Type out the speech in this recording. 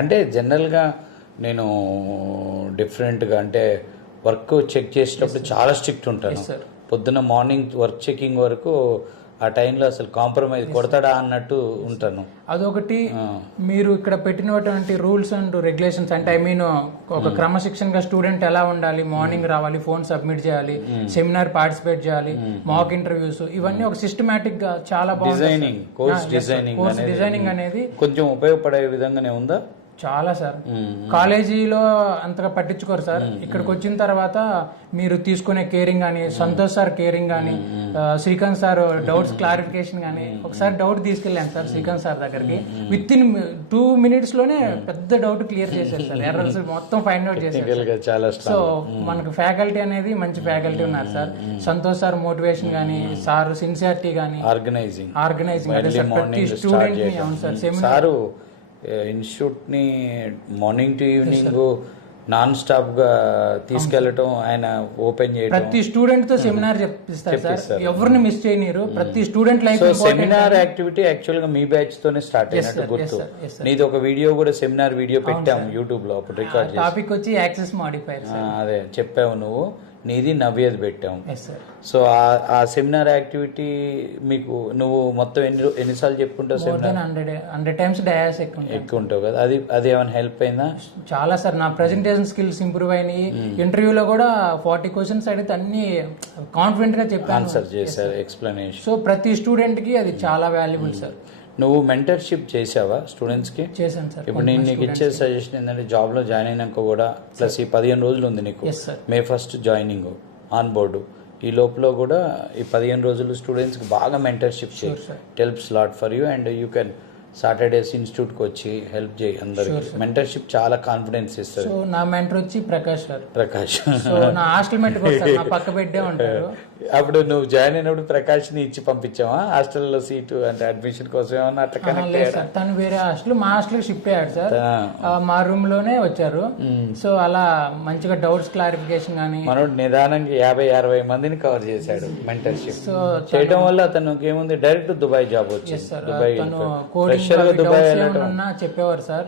అంటే జనరల్గా నేను డిఫరెంట్గా అంటే వర్క్ చెక్ చేసేటప్పుడు చాలా స్ట్రిక్ట్ ఉంటాను. పొద్దున్న మార్నింగ్ వర్క్ చెకింగ్ వరకు ఆ టైంలో అసలు కాంప్రమైజ్ కొడతాడా అన్నట్టు ఉంటాను. అదొకటి. మీరు ఇక్కడ పెట్టినటువంటి రూల్స్ అండ్ రెగ్యులేషన్స్ అంటే ఐ మీన్ ఒక క్రమశిక్షణగా స్టూడెంట్ ఎలా ఉండాలి, మార్నింగ్ రావాలి, ఫోన్ సబ్మిట్ చేయాలి, సెమినార్ పార్టిసిపేట్ చేయాలి, మాక్ ఇంటర్వ్యూస్, ఇవన్నీ ఒక సిస్టమేటిక్ గా చాలా బాగుంది. కోర్స్ డిజైనింగ్ అనేది కొంచెం ఉపయోగపడే విధంగానే ఉందా? చాలా సార్. కాలేజీలో అంతగా పట్టించుకోరు సార్. ఇక్కడికి వచ్చిన తర్వాత మీరు తీసుకునే కేరింగ్ కానీ, సంతోష్ సార్ కేరింగ్ కానీ, శ్రీకాంత్ సార్ డౌట్స్ క్లారిఫికేషన్ కానీ, ఒకసారి డౌట్ తీసుకెళ్ళాను సార్ శ్రీకాంత్ సార్ దగ్గరికి. విత్ ఇన్ 2 minutes లోనే పెద్ద డౌట్ క్లియర్ చేశారు సార్. ఎర్రర్స్ మొత్తం ఫైండ్ అవుట్ చేశారు. సో మనకు ఫ్యాకల్టీ అనేది మంచి ఫ్యాకల్టీ ఉన్నారు సార్. సంతోష్ సార్ మోటివేషన్ కానీ, సార్ సిన్సియారిటీ కానీ, ఆర్గనైజింగ్ అదే సార్ ప్రతి స్టూడెంట్ ని. అవును సార్. సెమినార్ ఇన్స్టిట్యూట్ ని morning to evening non stop గా తీసుకెళ్లటం, ఆయన ఓపెన్ చేయడం, ప్రతి స్టూడెంట్ తో సెమినార్ చెప్పిస్తారు సార్. ఎవరిని మిస్ చేయనీరు. ప్రతి student life seminar activity actual గా మీ బ్యాచ్ తోనే స్టార్ట్ అయినట్టు గుర్తు. నీది ఒక వీడియో కూడా సెమినార్ వీడియో పెట్టాము యూట్యూబ్ లో, అప్పుడు రికార్డ్ చేసి. టాపిక్ వచ్చి యాక్సెస్ మాడిఫైర్. అదే చెప్పావు నువ్వు. నీది నవ్యది పెట్టాము. సో ఆ సెమినార్ యాక్టివిటీ మీకు నువ్వు మొత్తం ఎన్నిసార్లు చెప్పుకుంటావు? సెమినార్ 100 times డయాస్ ఎక్కువ ఉంటావు కదా. అది ఏమైనా హెల్ప్ అయిందా? చాలా సార్. నా ప్రెజెంటేషన్ స్కిల్స్ ఇంప్రూవ్ అయినాయి. ఇంటర్వ్యూలో కూడా 40 questions అడిగితే అన్ని కాన్ఫిడెంట్ గా చెప్పాను, ఆన్సర్ చేశారు, ఎక్స్ప్లెనేషన్. సో ప్రతి స్టూడెంట్ కి అది చాలా వాల్యుబుల్ సార్. నువ్వు మెంటర్షిప్ చేసావా స్టూడెంట్స్ కి? చేశాను సార్. ఇప్పుడు నేను నీకు ఇచ్చే సజెషన్ ఏంటంటే, జాబ్ లో జాయిన్ అయినాక కూడా ప్లస్ ఈ 15 రోజులు ఉంది నీకు, May 1st joining on board, ఈ లోపల కూడా ఈ 15 రోజులు స్టూడెంట్స్ కి బాగా మెంటర్షిప్ చేయి. It helps lot for you and you can Saturdays ఇన్స్టిట్యూట్కి వచ్చి హెల్ప్ చేయి అందరికి. మెంటర్షిప్ చాలా కాన్ఫిడెన్స్ ఇస్తుంది. సో నా మెంటర్ వచ్చి ప్రకాష్ గారు. సో నా హాస్టల్ మెంటర్ నా పక్క పెట్టే ఉంటారు. అప్పుడు నువ్వు జాయిన్ అయినప్పుడు ప్రకాష్ ని ఇచ్చి పంపించావా హాస్టల్లో సీటు అంటే అడ్మిషన్ కోసం ఏమన్నా అట్లా కనెక్ట్ అయ్యారా? తను వేరే హాస్టల్, మా హాస్టల్ షిఫ్ట్ అయ్యాడు సార్. మా రూమ్ లోనే వచ్చారు. సో అలా మంచిగా డౌట్స్ క్లారిఫికేషన్ కానీ మనోడు నిదానంగా 50-60 మందిని కవర్ చేశాడు మెంటర్షిప్. సో చేయడం వల్ల అతనికి ఏముంది, డైరెక్ట్ దుబాయ్ జాబ్ వచ్చింది. దుబాయ్ చెప్పేవారు సార్.